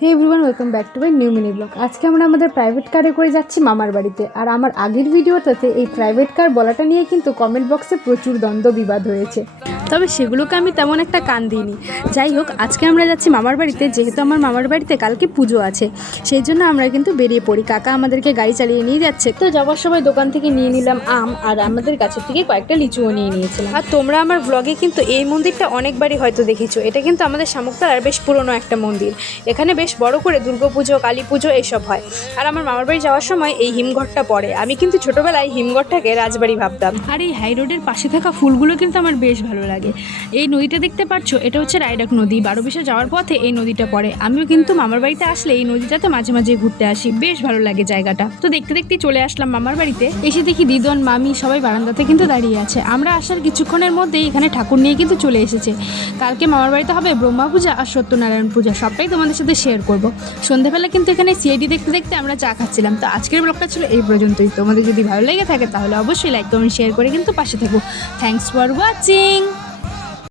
Hey everyone, welcome back to my new mini blog. আজকে আমরা আমাদের প্রাইভেট কারে করে যাচ্ছি মামার বাড়িতে। আর আমার আগের ভিডিওটাতে এই প্রাইভেট কার বলাটা নিয়ে কিন্তু কমেন্ট বক্সে প্রচুর দ্বন্দ্ব বিবাদ হয়েছে, তবে সেগুলোকে আমি তেমন একটা কান দিইনি। যাই হোক, আজকে আমরা যাচ্ছি মামার বাড়িতে। যেহেতু আমার মামার বাড়িতে কালকে পুজো আছে, সেই জন্য আমরা কিন্তু বেরিয়ে পড়ি। কাকা আমাদেরকে গাড়ি চালিয়ে নিয়ে যাচ্ছে। তো যাওয়ার সময় দোকান থেকে নিয়ে নিলাম আম, আর আমাদের গাছের থেকে কয়েকটা লিচুও নিয়ে নিয়েছিলাম। আর তোমরা আমার ব্লগে কিন্তু এই মন্দিরটা অনেকবারই হয়তো দেখেছো। এটা কিন্তু আমাদের শামুকতলার বেশ পুরনো একটা মন্দির। এখানে বেশ বড় করে দুর্গাপুজো, কালী পুজো এইসব হয়। আর আমার মামার বাড়ি যাওয়ার সময় এই হিমঘরটা পড়ে। আমি কিন্তু ছোটবেলায় হিমঘরটাকে রাজবাড়ি ভাবতাম। আর এই হাই রোডের পাশে থাকা ফুলগুলো কিন্তু আমার বেশ ভালো লাগে। এই নদীটা দেখতে পাচ্ছ, এটা হচ্ছে রায়ডাক নদী। 12বিশা যাওয়ার পথে এই নদীটা পড়ে। আমিও কিন্তু মামার বাড়িতে আসলে এই নদীটাতে মাঝে মাঝে ঘুরতে আসি, বেশ ভালো লাগে জায়গাটা। তো দেখতে দেখতে চলে আসলাম মামার বাড়িতে। এসে দেখি দিদন, মামি সবাই বারান্দাতে কিন্তু দাঁড়িয়ে আছে। আমরা আসার কিছুক্ষণের মধ্যেই এখানে ঠাকুর নিয়ে কিন্তু চলে এসেছে। কালকে মামার বাড়িতে হবে ব্রহ্মা পূজা আর সত্যনারায়ণ পূজা, সবটাই তোমাদের সাথে শেয়ার করব। সন্ধ্যাবেলা কিন্তু এখানে সিআইডি দেখতে দেখতে আমরা চা খাচ্ছিলাম। তো আজকের ব্লগটা ছিল এই পর্যন্তই। তোমাদের যদি ভালো লেগে থাকে তাহলে অবশ্যই লাইক, কমেন্ট, শেয়ার করে কিন্তু পাশে থাকো। Thanks for watching.